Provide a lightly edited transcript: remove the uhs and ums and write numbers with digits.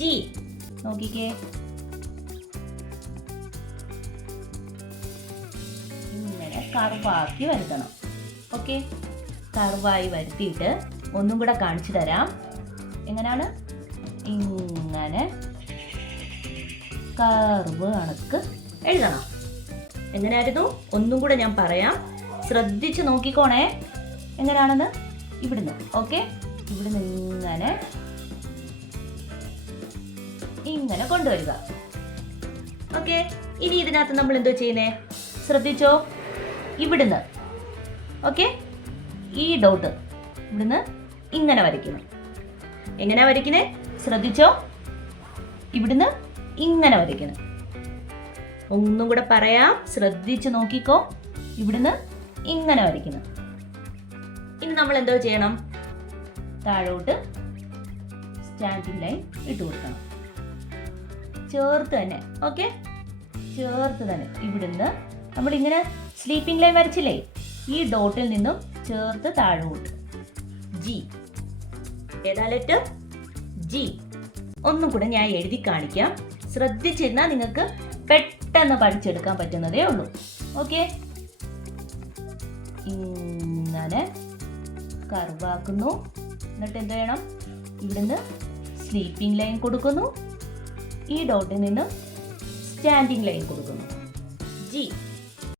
G. നോക്കിക്കേ, ഇങ്ങനെ കർവാക്കി വരുത്തണം. ഓക്കെ, കർവായി വരുത്തിയിട്ട് ഒന്നും കൂടെ കാണിച്ചു തരാം. എങ്ങനെയാണ്? ഇങ്ങനെ കർവ് കണക്ക് എഴുതണം. എങ്ങനെയായിരുന്നു? ഒന്നും കൂടെ ഞാൻ പറയാം, ശ്രദ്ധിച്ച് നോക്കിക്കോണേ എങ്ങനെയാണെന്ന്. ഇവിടുന്ന്, ഓക്കെ, ഇവിടുന്ന് ഇങ്ങനെ കൊണ്ടുവരിക. ഓക്കെ, ഇനി ഇതിനകത്ത് നമ്മൾ എന്തോ ചെയ്യുന്നേ? ശ്രദ്ധിച്ചോ, ഇവിടുന്ന്, ഓക്കെ, ഈ ഡോട്ട് ഇവിടുന്ന് ഇങ്ങനെ വരയ്ക്കുന്നു. എങ്ങനെയാ വരയ്ക്കുന്നേ? ശ്രദ്ധിച്ചോ, ഇവിടുന്ന് ഇങ്ങനെ വരയ്ക്കുന്നു. ഒന്നും കൂടെ പറയാം, ശ്രദ്ധിച്ച് നോക്കിക്കോ. ഇവിടുന്ന് ഇങ്ങനെ വരയ്ക്കുന്നു. ഇനി നമ്മൾ എന്തോ ചെയ്യണം? താഴോട്ട് സ്റ്റാൻഡിങ് ലൈൻ ഇട്ട് കൊടുക്കണം. ചേർത്ത് തന്നെ, ഓക്കെ, ചേർത്ത് തന്നെ. ഇവിടുന്ന് നമ്മളിങ്ങനെ സ്ലീപ്പിംഗ് ലൈൻ വരച്ചില്ലേ, ഈ ഡോട്ടിൽ നിന്നും ചേർത്ത് താഴോട്ട്. ജി. ഏതാ ലെറ്റർ? ജി. ഒന്നും കൂടെ ഞാൻ എഴുതി കാണിക്കാം. ശ്രദ്ധിച്ചിരുന്നാൽ നിങ്ങൾക്ക് പെട്ടെന്ന് പഠിച്ചെടുക്കാൻ പറ്റുന്നതേ ഉള്ളൂ. ഓക്കെ, ഇങ്ങനെ കർവാക്കുന്നു. എന്നിട്ട് എന്ത് ചെയ്യണം? ഇവിടുന്ന് സ്ലീപ്പിംഗ് ലൈൻ കൊടുക്കുന്നു, ഈ ഡോട്ടിൽ നിന്ന് സ്റ്റാൻഡിംഗ് ലൈൻ കൊടുക്കുന്നു. ജി.